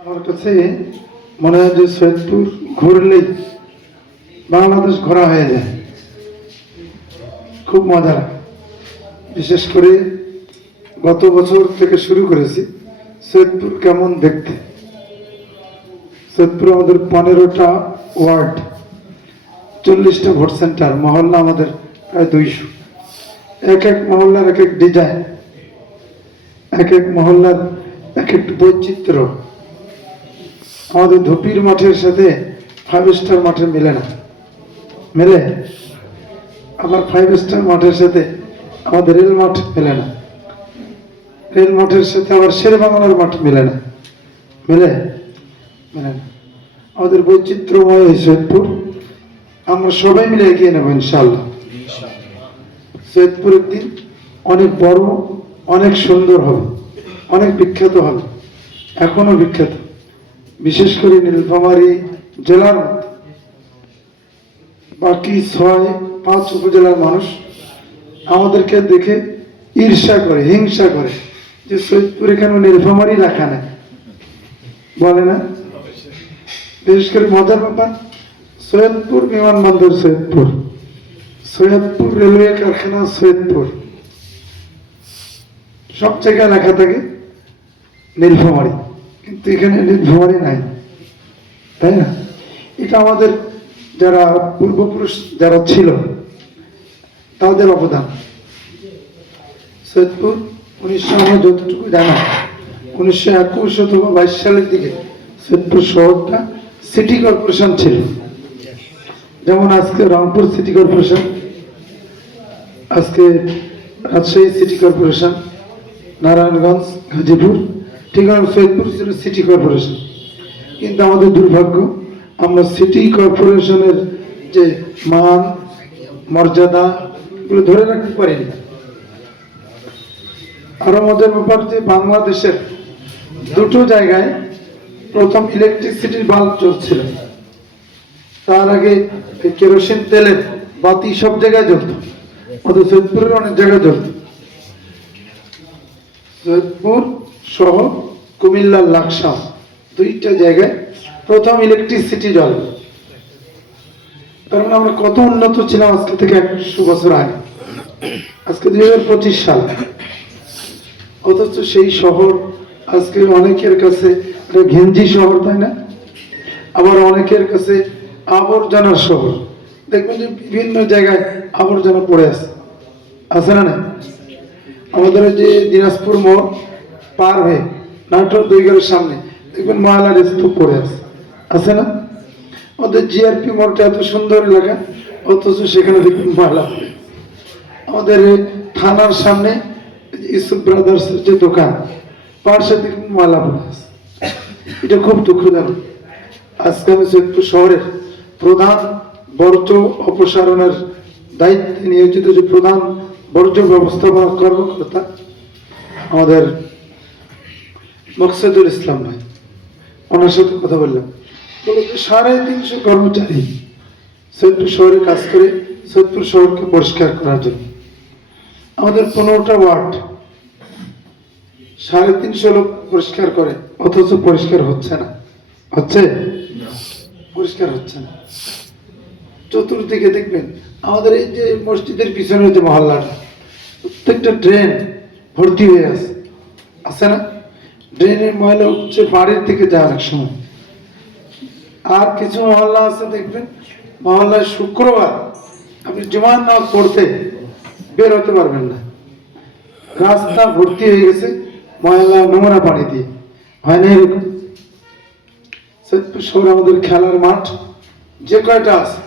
আমার কাছে মনে হয় যে সৈয়দপুর ঘুরলেই বাংলাদেশ ঘোরা হয়ে যায়। খুব মজা লাগে। বিশেষ করে গত বছর থেকে শুরু করেছি সৈয়দপুর কেমন দেখতে। সৈয়দপুর আমাদের 15টা ওয়ার্ড, 40টা ভোট সেন্টার, মহল্লা আমাদের প্রায় 200। এক এক মহল্লার এক এক ডিজাইন, এক এক মহল্লার এক এক বৈচিত্র্য। আমাদের ধুপির মাঠের সাথে 5 স্টার মাঠের মেলে না, মেলে। আবার 5 স্টার মাঠের সাথে আমাদের রেল মাঠ মেলে না, রেল মাঠের সাথে আবার শের বাংলার মাঠ মেলে না, মেলে মেলে না। আমাদের বৈচিত্র্যময় এই সৈয়দপুর, আমরা সবাই মিলে এগিয়ে নেব ইনশাআল্লাহ। সৈয়দপুর একদিন অনেক বড়, অনেক সুন্দর হবে, অনেক বিখ্যাত হবে, এখনো বিখ্যাত। বিশেষ করে নীলফামারী জেলার মধ্যে বাকি 6-5 উপজেলার মানুষ আমাদেরকে দেখে ঈর্ষা করে, হিংসা করে যে সৈয়দপুরে কেন নীলফামারী রাখা নেই, বলে না? বিশেষ করে মজার ব্যাপার, সৈয়দপুর বিমানবন্দর সৈয়দপুর, সৈয়দপুর রেলওয়ে কারখানা সৈয়দপুর, সব জায়গায় লেখা থাকে নীলফামারী, কিন্তু এখানে নীলফামারী নাই, তাই না? এটা আমাদের যারা পূর্বপুরুষ যারা ছিল তাদের অবদান। সৈয়দপুর 1900, আমরা যতটুকু জানা, 1921 অথবা 22 সালের দিকে সৈয়দপুর শহরটা সিটি কর্পোরেশন ছিল। যেমন আজকে রংপুর সিটি কর্পোরেশন, আজকে রাজশাহী সিটি কর্পোরেশন, নারায়ণগঞ্জ, গাজীপুর, ঠিক আছে, সৈয়দপুর ছিল সিটি কর্পোরেশন। কিন্তু আমাদের দুর্ভাগ্য, আমরা সিটি কর্পোরেশনের যে মান মর্যাদা এগুলো ধরে রাখতে পারিনি। আরো মজার ব্যাপার যে বাংলাদেশের 2টো জায়গায় প্রথম ইলেকট্রিসিটির বাল্ব চলছিল, তার আগে কেরোসিন তেলের বাতি সব জায়গায় জ্বলত, ওদের সৈয়দপুরের অনেক জায়গায় জ্বলত। সৈয়দপুর সহ কুমিল্লার লাকসাম 2টা জায়গায় প্রথম ইলেকট্রিসিটি জ্বলে। কারণ আমরা কত উন্নত ছিলাম আজকে থেকে 100 বছর আগে, আজকে 2025 সাল, অথচ সেই শহর আজকে অনেকের কাছে ঘেঞ্জি শহর, তাই না? আবার অনেকের কাছে আবর্জনার শহর। দেখবেন যে বিভিন্ন জায়গায় আবর্জনা পড়ে আছে না? আমাদের যে দিনাজপুর মোড় পার হয়ে নাটোর 2 গেটের সামনে দেখবেন ময়লার স্তূপ পড়ে আছে না? ওদের জিআরপি মোড়টা এত সুন্দর এলাকা, অথচ সেখানে দেখবেন ময়লা। আমাদের থানার সামনে ইউসুফ ব্রাদার্স যে দোকান, পাশে দেখবেন ময়লা পড়ে আছে। এটা খুব দুঃখজনক। আজকে আমি সৈয়দপুর শহরের প্রধান বর্জ্য অপসারণের দায়িত্বে নিয়োজিত যে প্রধান বর্জ্য ব্যবস্থাপনা কর্মকর্তা আমাদের মকসুদুল ইসলাম ভাই, ওনার সাথে কথা বললাম, বলে যে 350 কর্মচারী সৈয়দপুর শহরে কাজ করে সৈয়দপুর শহরকে পরিষ্কার করার জন্য। আমাদের 15টা ওয়ার্ড, 350 লোক পরিষ্কার করে, অথচ পরিষ্কার হচ্ছে না, হচ্ছে পরিষ্কার হচ্ছে না। চতুর্দিকে দেখবেন আমাদের এই যে মসজিদের পিছনে যে মহল্লাটা, প্রত্যেকটা ড্রেন ভর্তি হয়ে আছে না? ড্রেনের ময়লা হচ্ছে বাড়ির দিকে যায় অনেক সময়। আর কিছু মহল্লা আছে দেখবেন, মহল্লায় শুক্রবার আপনি জুমার নামাজ পড়তে বের হতে পারবেন না, রাস্তা ভর্তি হয়ে গেছে ময়লা নোংরা পানি দিয়ে। হয় না এরকম? সৈয়দপুর শহরে আমাদের খেলার মাঠ যে কয়টা আছে,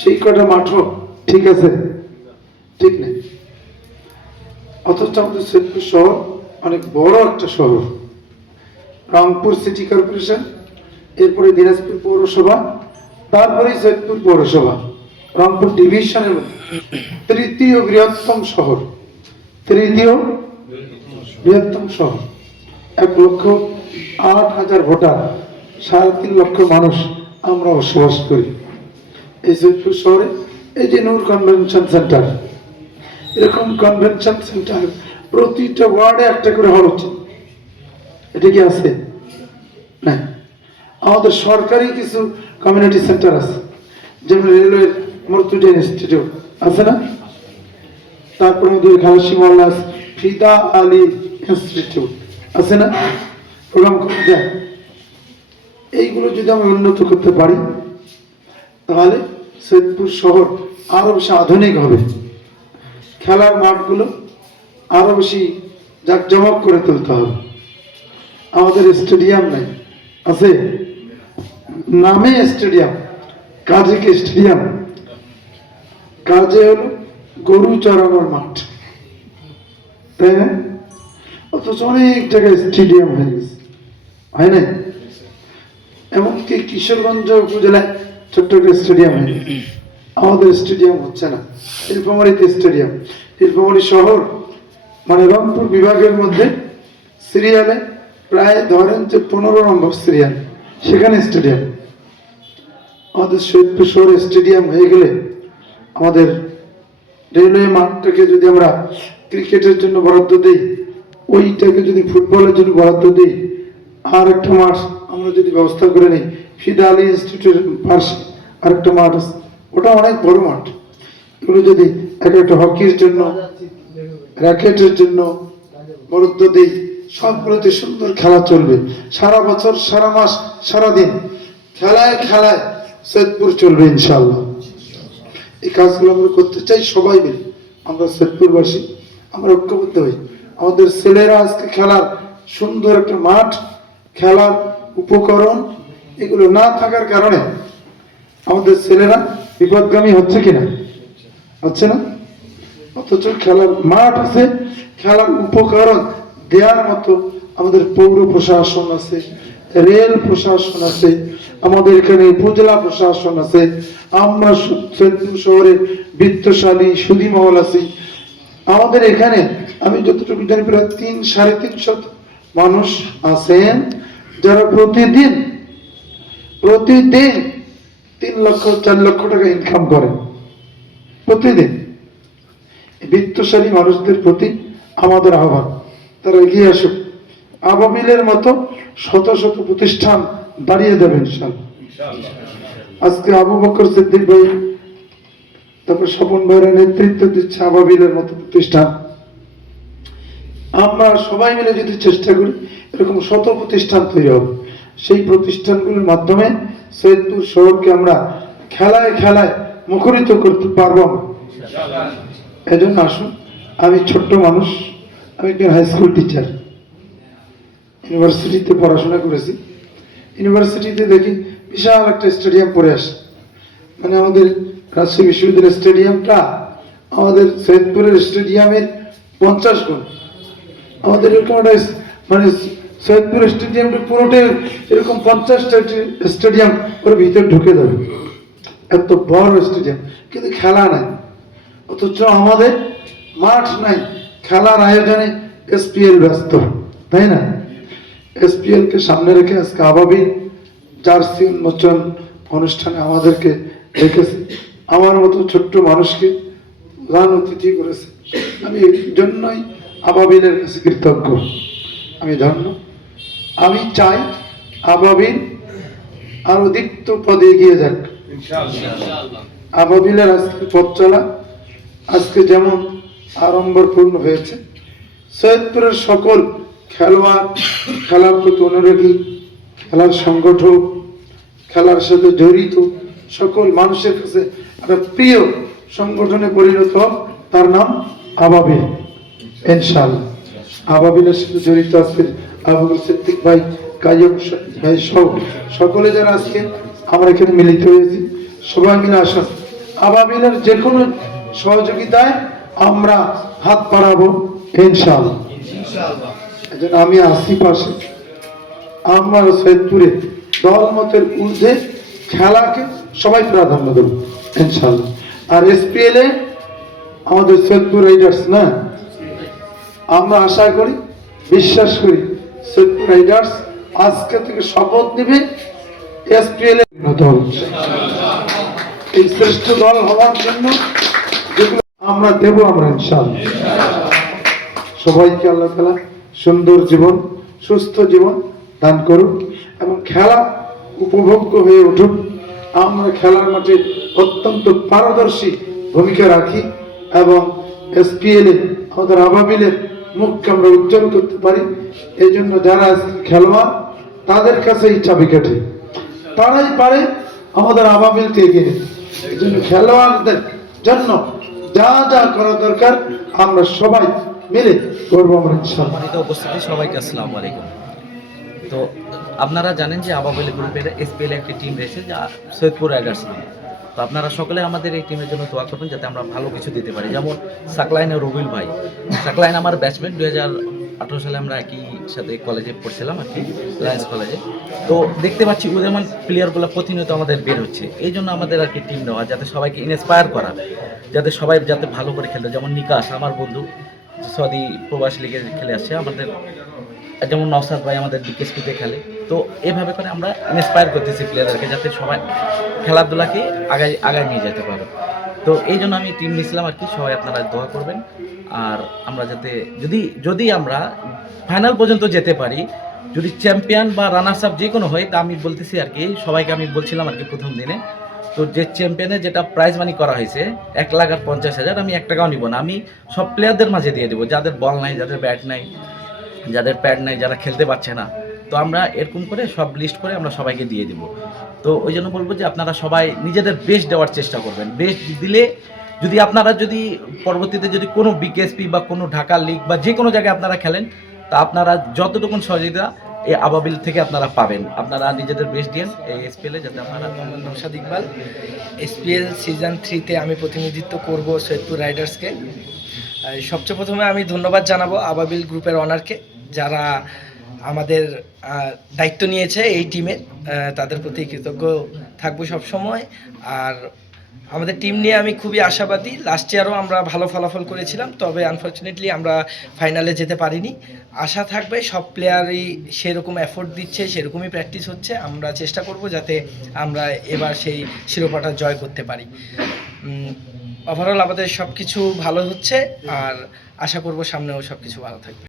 সেই কয়টা মাঠও ঠিক আছে, ঠিক নেই। অথচ আমাদের সৈয়দপুর শহর অনেক বড় একটা শহর। রংপুর সিটি কর্পোরেশন, এরপরে দিনাজপুর পৌরসভা, তারপরে সৈয়দপুর পৌরসভা, রংপুর ডিভিশনের মধ্যে 3য় বৃহত্তম শহর, 3য় বৃহত্তম শহর। 1,08,000 ভোটার, 3.5 লক্ষ মানুষ আমরা বসবাস করি এই সৈয়দপুর শহরে। এই যে নূর কনভেনশন সেন্টার, এরকম কনভেনশন সেন্টার প্রতিটা ওয়ার্ডে একটা করে হওয়া উচিত। এটা কি আছে? না, আমাদের সরকারি কিছু কমিউনিটি সেন্টার আছে, যেমন রেলওয়ের মর্তুডিয়ান ইনস্টিটিউট আছে না, তারপরে আমাদের খালাসি মোল্লা ফিদা আলী ইনস্টিটিউট আছে না, প্রোগ্রাম করতে যায়। এইগুলো যদি আমরা উন্নত করতে পারি তাহলে সৈয়দপুর শহর আরো বেশি আধুনিক হবে, খেলার মাঠগুলো আরো বেশি জাঁকজমক করে তুলতে হবে। আমাদের স্টেডিয়াম নাই, আছে নামে স্টেডিয়াম, কাজে কি স্টেডিয়াম? কাজে হলো গরু চড়ানোর মাঠ, তাই না? অথচ অনেক জায়গায় স্টেডিয়াম হয়ে গেছে, হয় না? এমনকি কিশোরগঞ্জ উপজেলায় ছোট্ট একটা স্টেডিয়াম হয়ে গেছে, আমাদের স্টেডিয়াম হচ্ছে না। নীলফামারীতে স্টেডিয়াম, নীলফামারী শহর মানে রংপুর বিভাগের মধ্যে সিরিয়ালে প্রায় ধরেন যে 15 নম্বর সিরিয়াল, সেখানে স্টেডিয়াম। আমাদের সৈয়দপুর শহরে স্টেডিয়াম হয়ে গেলে আমাদের রেলওয়ে মাঠটাকে যদি আমরা ক্রিকেটের জন্য বরাদ্দ দিই, ওইটাকে যদি ফুটবলের জন্য বরাদ্দ দিই, আর একটা মাঠ আমরা যদি ব্যবস্থা করে নিই, ফিদা আলী ইনস্টিটিউটের পাশে আরেকটা মাঠ আছে, ওটা অনেক বড় মাঠ। এগুলো যদি একটা হকির জন্য, র্যাকেটের জন্য বরাদ্দ দিই, সবগুলোতে সুন্দর খেলা চলবে, সারা বছর সারা মাস সারা দিন খেলায় খেলায় সৈয়দপুর চলবে ইনশাআল্লাহ। এই কাজগুলো আমরা করতে চাই সবাই মিলে, আমরা সৈয়দপুরবাসী, আমরা ঐক্যবদ্ধ হই। আমাদের ছেলেরা আজকে খেলার সুন্দর একটা মাঠ, খেলার উপকরণ এগুলো না থাকার কারণে আমাদের ছেলেরা বিপদগামী হচ্ছে কিনা? হচ্ছে না? অথচ খেলার মাঠ আছে, খেলার উপকরণ দেওয়ার মতো আমাদের পৌর প্রশাসন আছে, রেল প্রশাসন আছে, আমাদের এখানে উপজেলা প্রশাসন আছে, আমরা সৈয়দপুর শহরে বিত্তশালী সুধীমহল আছি। আমাদের এখানে আমি যতটুকু জানি প্রায় 300-350 মানুষ আছেন যারা প্রতিদিন 3 লক্ষ 4 লক্ষ টাকা ইনকাম করেন প্রতিদিন। বিত্তশালী মানুষদের প্রতি আমাদের আহ্বান, তারা এগিয়ে আসুক, আবাবিলের মতো শত শত প্রতিষ্ঠান দাঁড়িয়ে দেবেন ইনশাআল্লাহ। আজকে আবু বকর সিদ্দিক ভাই, তারপর স্বপন ভাইয়ের নেতৃত্ব দিচ্ছে আবাবিলের মতো প্রতিষ্ঠান। আমরা সবাই মিলে যদি চেষ্টা করি, এরকম শত প্রতিষ্ঠান তৈরি হবে। সেই প্রতিষ্ঠানগুলোর মাধ্যমে সৈয়দপুর শহরকে আমরা খেলায় খেলায় মুখরিত করতে পারবো। এজন্য আসুন, আমি ছোট্ট মানুষ, আমি একজন হাই স্কুল টিচার, ইউনিভার্সিটিতে পড়াশোনা করেছি। ইউনিভার্সিটিতে দেখি বিশাল একটা স্টেডিয়াম পড়ে আসে, মানে আমাদের রাজশাহী বিশ্ববিদ্যালয়ের স্টেডিয়ামটা আমাদের সৈয়দপুরের স্টেডিয়ামের 50 গুণ। আমাদের এরকম একটা মানে সৈয়দপুর স্টেডিয়ামটা পুরোটাই এরকম 50টা স্টেডিয়াম ওর ভিতরে ঢুকে যাবে, এত বড় স্টেডিয়াম, কিন্তু খেলা নাই। অথচ আমাদের মাঠ নাই, খেলার আয়োজনে এসপিএল ব্যস্ত, তাই না? এসপিএল কে সামনে রেখে আজকে আবাবিল জার্সি উন্মোচন অনুষ্ঠানে আমাদেরকে রেখেছে, আমার মতো ছোট্ট মানুষকে প্রধান অতিথি করেছে। আমি এই জন্যই আবাবিলের কাছে কৃতজ্ঞ, আমি ধন্য। আমি চাই আবাবিল আরো দীপ্ত পদে এগিয়ে যাক আবাবিলের আজকে পথ চলা আজকে যেমন আড়ম্বরপূর্ণ হয়েছে, সৈয়দপুরের সকল খেলোয়াড়, খেলার প্রতি অনুরাগী, খেলার সংগঠক, খেলার সাথে জড়িত সকল মানুষের কাছে একটা প্রিয় সংগঠনে পরিণত, তার নাম আবাবিল ইনশাআল্লাহ। আবাবিলের সাথে জড়িত আজকে আবু বকর সিদ্দিক ভাই, কাইয়ুম ভাই সহ সকলে যারা আজকে আমরা এখানে মিলিত হয়েছি, সবাই মিলে আসা আবাবিলের যে কোনো সহযোগিতায় আমরা হাত বাড়াবো ইনশাআল্লাহ। এজন্য আমি আসি পাশে, আমার সৈয়দপুরে দল মতের ঊর্ধ্বে খেলাকে সবাই প্রাধান্য দেব ইনশাআল্লাহ। আর এসপিএল এ আমাদের সৈয়দপুর রাইডার্স না, আমরা আশা করি, বিশ্বাস করি সৈয়দপুর রাইডার্স আজকে থেকে শপথ নেবে এসপিএল এ দল, এই শ্রেষ্ঠ দল হওয়ার জন্য যেগুলো আমরা দেব আমরা ইনশাআল্লাহ। সবাইকে আল্লাহ তাআলা সুন্দর জীবন, সুস্থ জীবন দান করুন এবং খেলা উপভোগ্য হয়ে উঠুক। আমরা খেলার মাঠে অত্যন্ত পারদর্শী ভূমিকা রাখি এবং এসপিএল এ আমাদের আবাবিলের মুখকে আমরা উজ্জ্বল করতে পারি। এই জন্য যারা খেলোয়াড় তাদের কাছে এই চাবিকাঠি, তারাই পারে আমাদের আবাবিলকে এগিয়ে নিতে। এই জন্য খেলোয়াড়দের জন্য যা যা করা দরকার আমরা সবাই মিলে করবো আমরা ইনশাআল্লাহ। সম্মানিত উপস্থিতি সবাইকে আসসালামু আলাইকুম। তো আপনারা জানেন যে আবাবিল গ্রুপের এসপিএল একটি টিম রয়েছে যা সৈয়দপুর রাইডার্স নামে। তো আপনারা সকলে আমাদের এই টিমের জন্য দোয়া করবেন যাতে আমরা ভালো কিছু দিতে পারি। যেমন সাকলাইন রবিল ভাই, সাকলাইন আমার ব্যাচমেট, 2018 সালে আমরা একই সাথে কলেজে পড়ছিলাম আর কি, লায়েন্স কলেজে। তো দেখতে পাচ্ছি উদীয়মান প্লেয়ারগুলো প্রতিনিয়ত আমাদের বের হচ্ছে, এই জন্য আমাদের আর কি টিম নেওয়া, যাতে সবাইকে ইন্সপায়ার করা, যাতে সবাই যাতে ভালো করে খেলতে। যেমন নিকাশ আমার বন্ধু, সৌদি প্রবাস লিগে খেলে আসছে আমাদের, যেমন নওসাদ ভাই আমাদের বিকেএসপিতে খেলে। তো এভাবে করে আমরা ইন্সপায়ার করতেছি প্লেয়ারকে, যাতে সবাই খেলাধুলাকে আগায় নিয়ে যেতে পারে। তো এই জন্য আমি টিম নিয়েছিলাম আর কি, সবাই আপনারা দোয়া করবেন। আর আমরা যাতে যদি আমরা ফাইনাল পর্যন্ত যেতে পারি, যদি চ্যাম্পিয়ন বা রানার্স আপ যে কোনো হয়, তা আমি বলতেছি আর কি, সবাইকে আমি বলছিলাম আর কি প্রথম দিনে, তো যে চ্যাম্পিয়নের যেটা প্রাইজ মানি করা হয়েছে 1,50,000, আমি 1 টাকাও নিব না, আমি সব প্লেয়ারদের মাঝে দিয়ে দেবো, যাদের বল নাই, যাদের ব্যাট নাই, যাদের প্যাড নাই, যারা খেলতে পারছে না। তো আমরা এরকম করে সব লিস্ট করে আমরা সবাইকে দিয়ে দেবো। তো ওই জন্য বলবো যে আপনারা সবাই নিজেদের বেস্ট দেওয়ার চেষ্টা করবেন। বেস্ট দিলে যদি আপনারা যদি পরবর্তীতে যদি কোনো বিকেএসপি বা কোনো ঢাকা লিগ বা যে কোনো জায়গায় আপনারা খেলেন, তা আপনারা যতটুকু সহযোগিতা এই আবাবিল থেকে আপনারা পাবেন। আপনারা নিজেদের বেস্ট দিন এই এসপিএলে, যাতে আপনারা। নওশাদ ইকবাল, এসপিএল সিজন 3-তে আমি প্রতিনিধিত্ব করব সৈয়দপুর রাইডার্সকে। সবচেয়ে প্রথমে আমি ধন্যবাদ জানাবো আবাবিল গ্রুপের অনারকে, যারা আমাদের দায়িত্ব নিয়েছে এই টিমে, তাদের প্রতি কৃতজ্ঞ থাকবো সবসময়। আর আমাদের টিম নিয়ে আমি খুবই আশাবাদী। লাস্ট ইয়ারও আমরা ভালো ফলাফল করেছিলাম, তবে আনফর্চুনেটলি আমরা ফাইনালে যেতে পারিনি। আশা থাকবে সব প্লেয়ারই সেরকম এফোর্ট দিচ্ছে, সেরকমই প্র্যাকটিস হচ্ছে। আমরা চেষ্টা করব যাতে আমরা এবার সেই শিরোপাটা জয় করতে পারি। ওভারঅল আমাদের সব কিছু ভালো হচ্ছে, আর আশা করব সামনেও সব কিছু ভালো থাকবে।